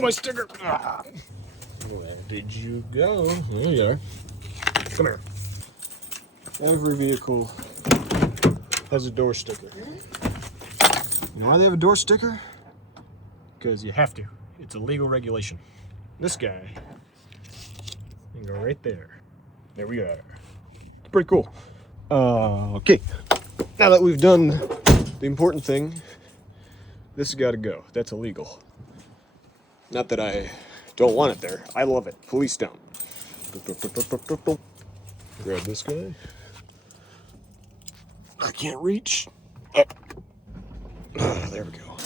Oh, my sticker! Ah. Where did you go? There you are. Come here. Every vehicle has a door sticker. You know why they have a door sticker? Because you have to. It's a legal regulation. This guy can go right there. There we are. It's pretty cool. Okay. Now that we've done the important thing, this has got to go. That's illegal. Not that I don't want it there. I love it. Police don't. Grab this guy. I can't reach. There we go.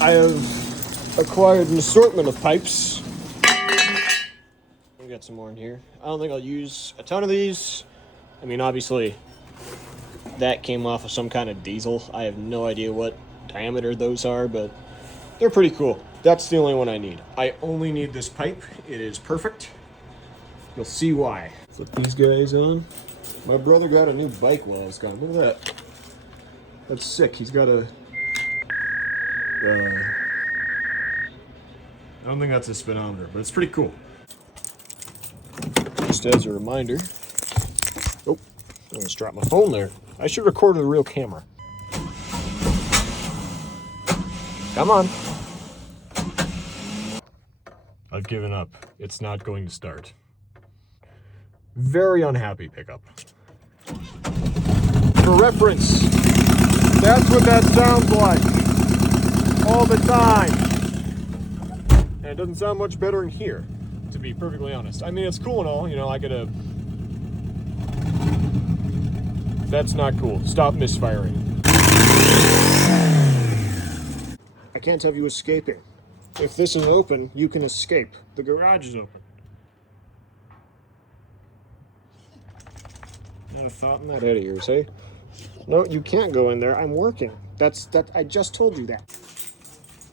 I have acquired an assortment of pipes. We got some more in here. I don't think I'll use a ton of these. I mean, obviously, that came off of some kind of diesel. I have no idea what diameter those are, but they're pretty cool. That's the only one I need. I only need this pipe. It is perfect. You'll see why. Flip these guys on. My brother got a new bike while I was gone. Look at that. That's sick. He's got a... I don't think that's a speedometer, but it's pretty cool. Just as a reminder... Oh, I almost dropped my phone there. I should record with a real camera. Come on. I've given up. It's not going to start. Very unhappy pickup. For reference, that's what that sounds like. All the time. And it doesn't sound much better in here, to be perfectly honest. I mean, it's cool and all, you know, I could have... That's not cool. Stop misfiring. I can't have you escaping. If this is open, you can escape. The garage is open. Not a thought in that head of yours, hey? No, you can't go in there. I'm working. That. I just told you that.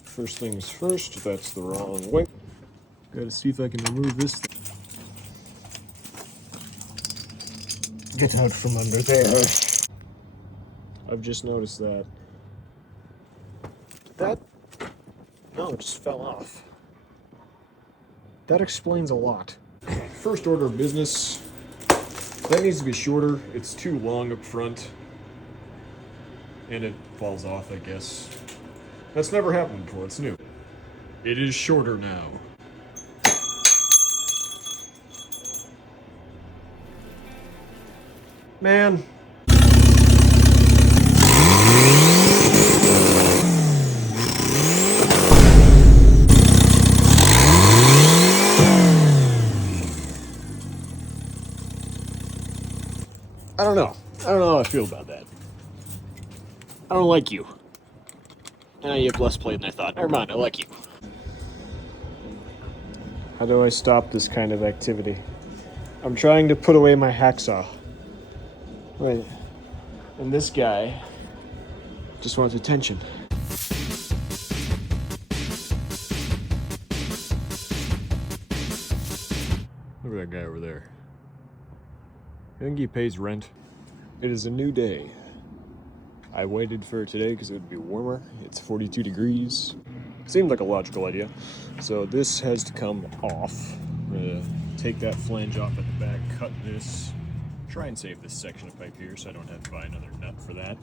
First things first, that's the wrong way. Gotta see if I can remove this thing. Get out from under there. I've just noticed that. No, it just fell off. That explains a lot. First order of business. That needs to be shorter. It's too long up front. And it falls off, I guess. That's never happened before. It's new. It is shorter now. Man. I don't know. I don't know how I feel about that. I don't like you. And you have less play than I thought. Never mind, I like you. How do I stop this kind of activity? I'm trying to put away my hacksaw. Wait. And this guy just wants attention. Look at that guy over there. I think he pays rent. It is a new day. I waited for today because it would be warmer. It's 42 degrees. Seemed like a logical idea. So this has to come off. I'm gonna take that flange off at the back, cut this, try and save this section of pipe here so I don't have to buy another nut for that.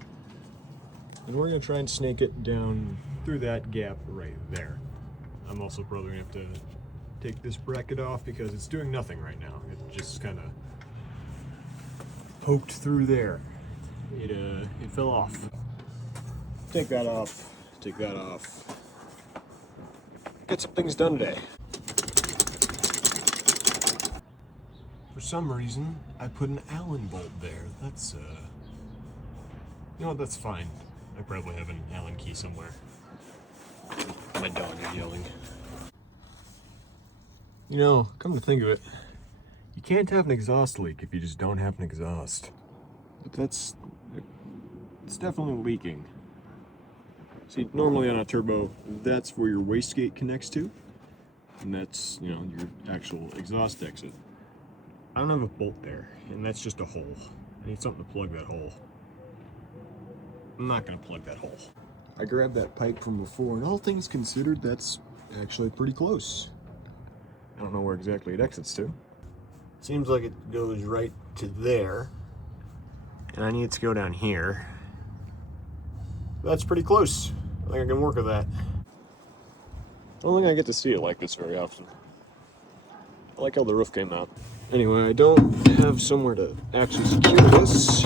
And we're gonna try and snake it down through that gap right there. I'm also probably gonna have to take this bracket off because it's doing nothing right now. It just kind of poked through there. It fell off. Take that off. Take that off. Get some things done today. For some reason, I put an Allen bolt there. That's you know, that's fine. I probably have an Allen key somewhere. My dog is yelling. You know, come to think of it, you can't have an exhaust leak if you just don't have an exhaust. But it's definitely leaking. See, normally on a turbo, that's where your wastegate connects to, and that's, you know, your actual exhaust exit. I don't have a bolt there, and that's just a hole. I need something to plug that hole. I'm not gonna plug that hole. I grabbed that pipe from before, and all things considered, that's actually pretty close. I don't know where exactly it exits to. Seems like it goes right to there. And I need it to go down here. That's pretty close. I think I can work with that. I don't think I get to see it like this very often. I like how the roof came out. Anyway, I don't have somewhere to actually secure this.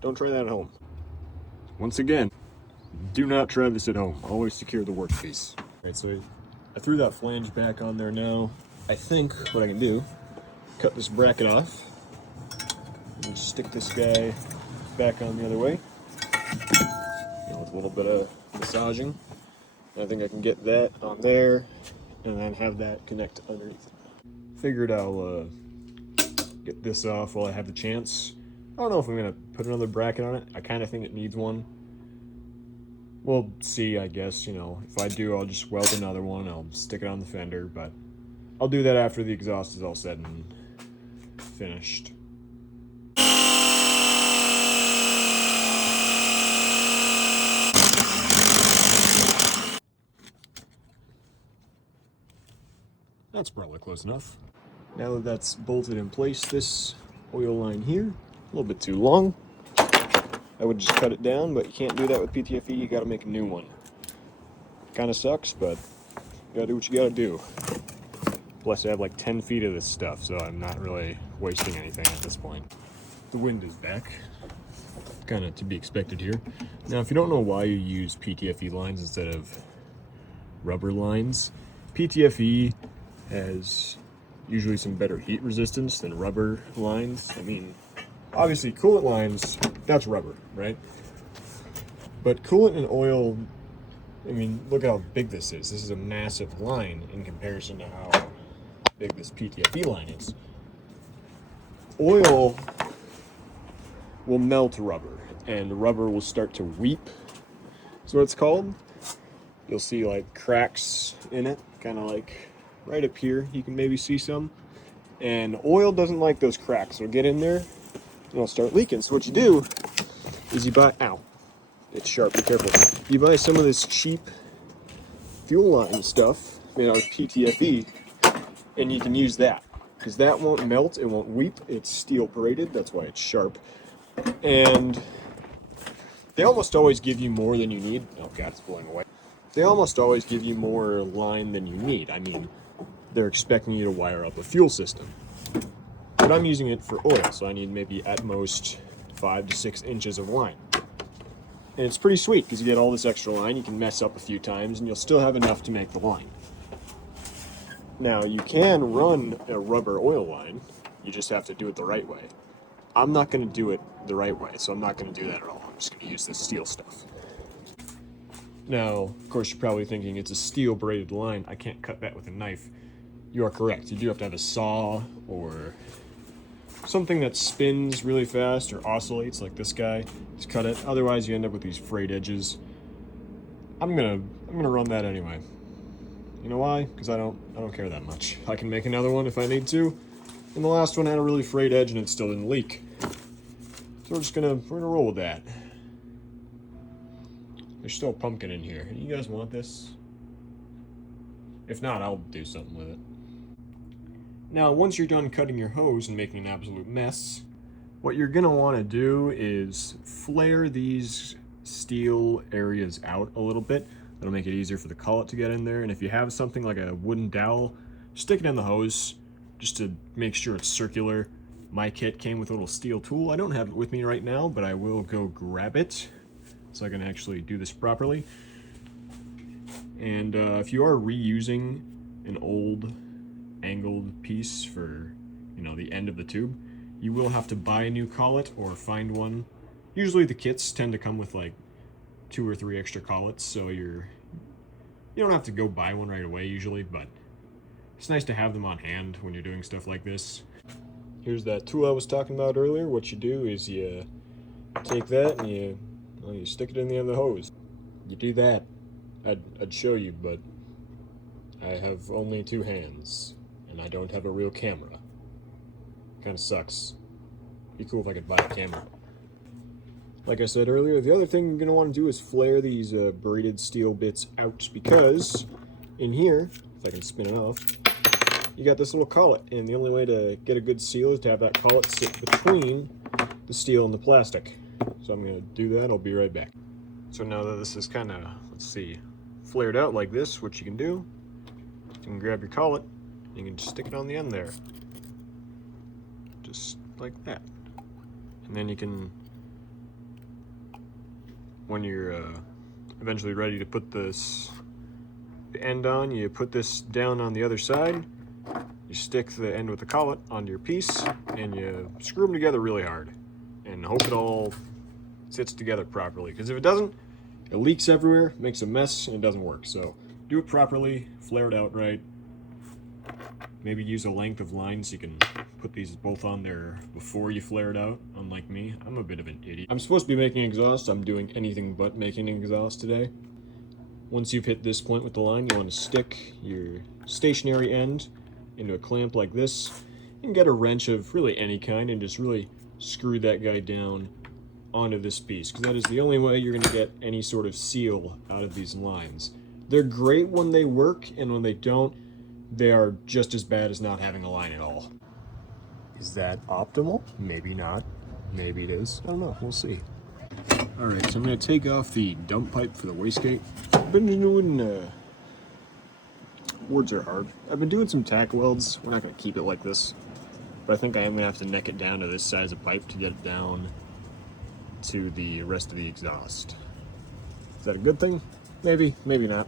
Don't try that at home. Once again, do not try this at home. Always secure the workpiece. Alright, so I threw that flange back on there now. I think what I can do, cut this bracket off, and stick this guy back on the other way. With a little bit of massaging. I think I can get that on there, and then have that connect underneath. Figured I'll get this off while I have the chance. I don't know if I'm gonna put another bracket on it. I kind of think it needs one. We'll see, I guess. You know, if I do, I'll just weld another one. I'll stick it on the fender, but I'll do that after the exhaust is all said and finished. That's probably close enough. Now that that's bolted in place, this oil line here, a little bit too long. I would just cut it down, but you can't do that with PTFE, you gotta make a new one. Kinda sucks, but you gotta do what you gotta do. Plus I have like 10 feet of this stuff, so I'm not really wasting anything at this point. The wind is back. Kinda to be expected here. Now if you don't know why you use PTFE lines instead of rubber lines, PTFE has usually some better heat resistance than rubber lines. I mean, obviously coolant lines, that's rubber, right? But coolant and oil, I mean, look at how big this is. This is a massive line in comparison to how big this PTFE line is. Oil will melt rubber, and rubber will start to weep. That's what it's called. You'll see like cracks in it, kind of like right up here. You can maybe see some. And oil doesn't like those cracks. It'll get in there and it'll start leaking. So what you do is you buy, ow, it's sharp, be careful. You buy some of this cheap fuel line stuff made out of PTFE, and you can use that. Because that won't melt, it won't weep, it's steel braided, that's why it's sharp. And they almost always give you more than you need. Oh god, it's blowing away. They almost always give you more line than you need. I mean, they're expecting you to wire up a fuel system. But I'm using it for oil, so I need maybe at most 5 to 6 inches of line. And it's pretty sweet, because you get all this extra line, you can mess up a few times, and you'll still have enough to make the line. Now, you can run a rubber oil line, you just have to do it the right way. I'm not going to do it the right way, so I'm not going to do that at all. I'm just going to use this steel stuff. Now, of course, you're probably thinking it's a steel braided line. I can't cut that with a knife. You are correct. You do have to have a saw or something that spins really fast or oscillates like this guy to cut it. Otherwise, you end up with these frayed edges. I'm gonna run that anyway. You know why? Because I don't care that much. I can make another one if I need to. And the last one had a really frayed edge and it still didn't leak. So we're gonna roll with that. There's still a pumpkin in here. You guys want this? If not, I'll do something with it. Now, once you're done cutting your hose and making an absolute mess, what you're gonna wanna do is flare these steel areas out a little bit. That'll make it easier for the collet to get in there. And if you have something like a wooden dowel, stick it in the hose just to make sure it's circular. My kit came with a little steel tool. I don't have it with me right now, but I will go grab it so I can actually do this properly. And if you are reusing an old angled piece for, you know, the end of the tube, you will have to buy a new collet or find one. Usually the kits tend to come with like 2 or 3 extra collets, so you don't have to go buy one right away usually, but it's nice to have them on hand when you're doing stuff like this. Here's that tool I was talking about earlier. What you do is you take that and you stick it in the end of the hose. You do that. I'd show you, but I have only 2 hands and I don't have a real camera. Kinda sucks. Be cool if I could buy a camera. Like I said earlier, the other thing you're going to want to do is flare these braided steel bits out, because in here, if I can spin it off, you got this little collet, and the only way to get a good seal is to have that collet sit between the steel and the plastic. So I'm gonna do that, I'll be right back. So now that this is kind of, let's see, flared out like this, what you can do, you can grab your collet, and you can just stick it on the end there. Just like that. And then you can, when you're eventually ready to put the end on, you put this down on the other side, you stick the end with the collet onto your piece, and you screw them together really hard and hope it all sits together properly, because if it doesn't, it leaks everywhere, makes a mess, and it doesn't work. So do it properly, flare it out right, maybe use a length of line so you can put these both on there before you flare it out, unlike me. I'm a bit of an idiot. I'm supposed to be making exhaust, I'm doing anything but making exhaust today. Once you've hit this point with the line, you want to stick your stationary end into a clamp like this. You can get a wrench of really any kind and just really screw that guy down onto this piece, because that is the only way you're going to get any sort of seal out of these lines. They're great when they work, and when they don't, they are just as bad as not having a line at all. Is that optimal? Maybe not. Maybe it is. I don't know. We'll see. Alright, so I'm going to take off the dump pipe for the wastegate. I've been doing, words are hard. I've been doing some tack welds. We're not going to keep it like this, but I think I am going to have to neck it down to this size of pipe to get it down to the rest of the exhaust. Is that a good thing? Maybe, maybe not.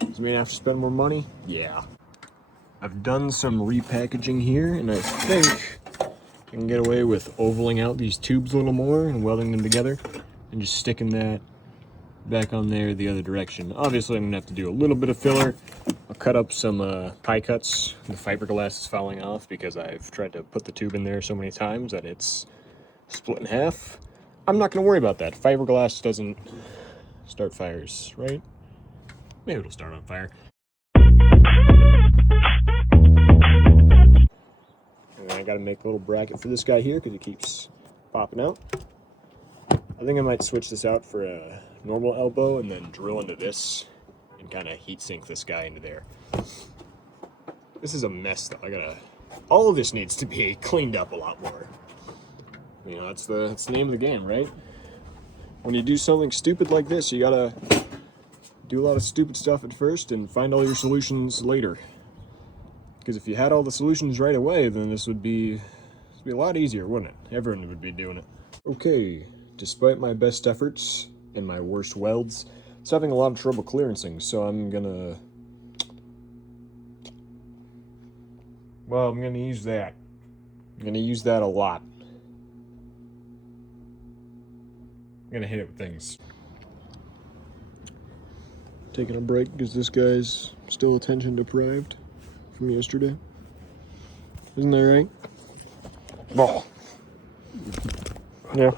Does it mean I have to spend more money? Yeah. I've done some repackaging here, and I think I can get away with ovaling out these tubes a little more and welding them together and just sticking that back on there the other direction. Obviously, I'm gonna have to do a little bit of filler. I'll cut up some pie cuts. The fiberglass is falling off because I've tried to put the tube in there so many times that it's split in half. I'm not gonna worry about that. Fiberglass doesn't start fires, right? Maybe it'll start on fire. And I gotta make a little bracket for this guy here because it keeps popping out. I think I might switch this out for a normal elbow and then drill into this and kind of heat sink this guy into there. This is a mess though. All of this needs to be cleaned up a lot more. You know, that's the name of the game, right? When you do something stupid like this, you gotta do a lot of stupid stuff at first and find all your solutions later. Because if you had all the solutions right away, then this would be a lot easier, wouldn't it? Everyone would be doing it. Okay, despite my best efforts and my worst welds, it's having a lot of trouble clearancing, so I'm gonna use that. I'm gonna use that a lot. I'm gonna hit it with things. Taking a break because this guy's still attention deprived from yesterday. Isn't that right? Ball. Yeah.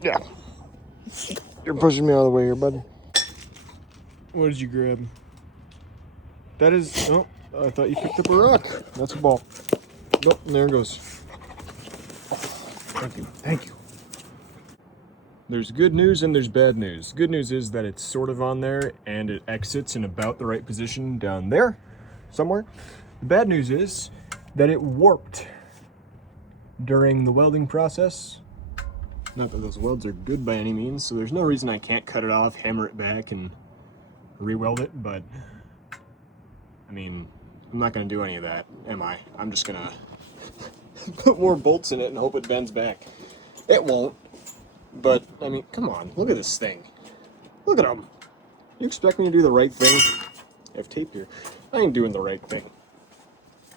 Yeah. You're pushing me out of the way here, buddy. What did you grab? That is... Oh, I thought you picked up a rock. That's a ball. Nope, and there it goes. Thank you. Thank you. There's good news and there's bad news. Good news is that it's sort of on there and it exits in about the right position down there, somewhere. The bad news is that it warped during the welding process. Not that those welds are good by any means, so there's no reason I can't cut it off, hammer it back, and re-weld it, but I mean, I'm not gonna do any of that, am I? I'm just gonna put more bolts in it and hope it bends back. It won't. But, I mean, come on, look at this thing. Look at them. You expect me to do the right thing? I have tape here. I ain't doing the right thing.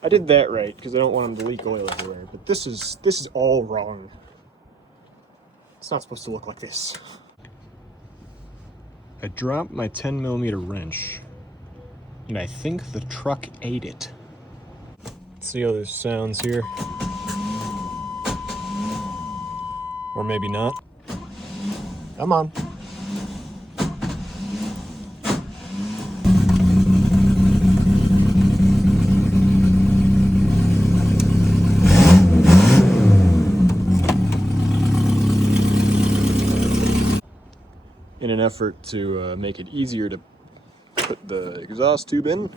I did that right, because I don't want them to leak oil everywhere, but this is all wrong. It's not supposed to look like this. I dropped my 10mm wrench, and I think the truck ate it. Let's see how this sounds here. Or maybe not. Come on. In an effort to make it easier to Put the exhaust tube in.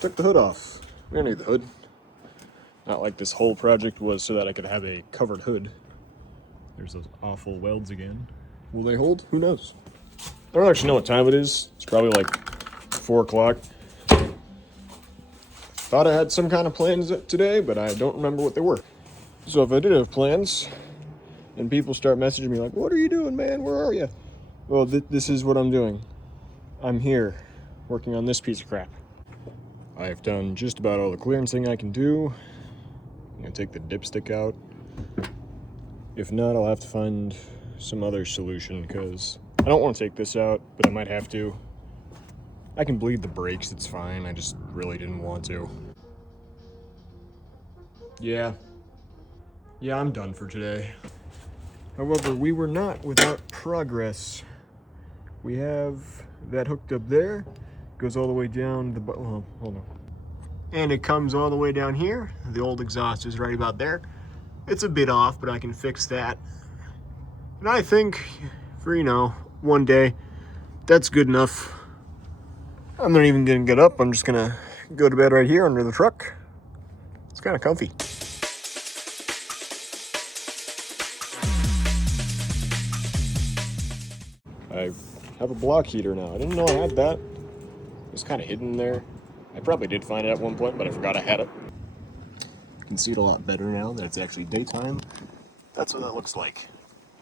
Took the hood off. We don't need the hood. Not like this whole project was so that I could have a covered hood. There's those awful welds again. Will they hold? Who knows? I don't actually know what time it is. It's probably like 4 o'clock. Thought I had some kind of plans today, but I don't remember what they were. So if I did have plans, and people start messaging me like, what are you doing, man? Where are you? Well, this is what I'm doing. I'm here, working on this piece of crap. I've done just about all the clearancing I can do. I'm gonna take the dipstick out. If not, I'll have to find some other solution, because I don't want to take this out, but I might have to. I can bleed the brakes, it's fine. I just really didn't want to. Yeah, I'm done for today. However, we were not without progress. We have that hooked up there. Goes all the way down the, well, hold on. And it comes all the way down here. The old exhaust is right about there. It's a bit off, but I can fix that. And I think for, one day, that's good enough. I'm not even gonna get up. I'm just gonna go to bed right here under the truck. It's kind of comfy. I have a block heater now. I didn't know I had that. It was kind of hidden there. I probably did find it at one point, but I forgot I had it. You can see it a lot better now that it's actually daytime. That's what that looks like.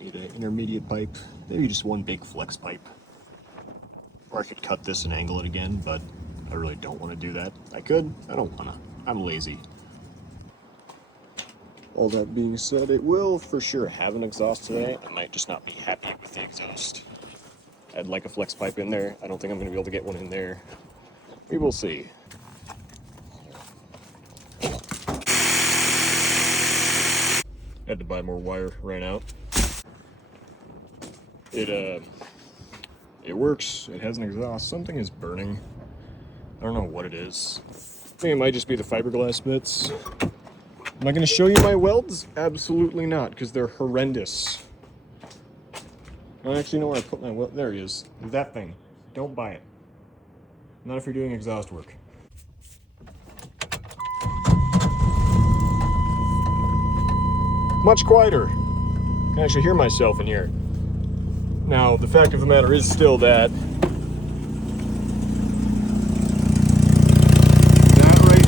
Need an intermediate pipe, maybe just one big flex pipe. Or I could cut this and angle it again, but I really don't want to do that. I could, I don't want to. I'm lazy. All that being said, it will for sure have an exhaust today. I might just not be happy with the exhaust. I'd like a flex pipe in there. I don't think I'm going to be able to get one in there. We will see. Had to buy more wire, ran out. It works. It has an exhaust. Something is burning. I don't know what it is. I think it might just be the fiberglass bits. Am I going to show you my welds? Absolutely not, because they're horrendous. I don't actually know where I put my weld. There he is. That thing. Don't buy it. Not if you're doing exhaust work. Much quieter. I can actually hear myself in here. Now, the fact of the matter is still that right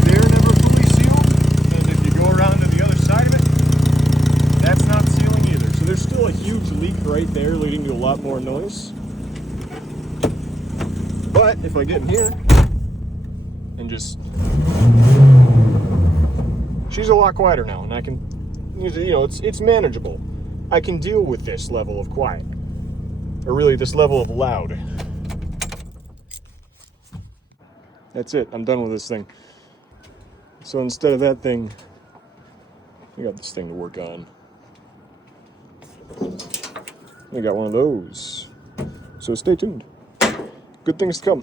there never fully sealed, and if you go around to the other side of it, that's not sealing either. So there's still a huge leak right there, leading to a lot more noise. But if I get in here and just, she's a lot quieter now, and I can, it's manageable. I can deal with this level of quiet. Or really, this level of loud. That's it. I'm done with this thing. So instead of that thing, we got this thing to work on. We got one of those. So stay tuned. Good things to come.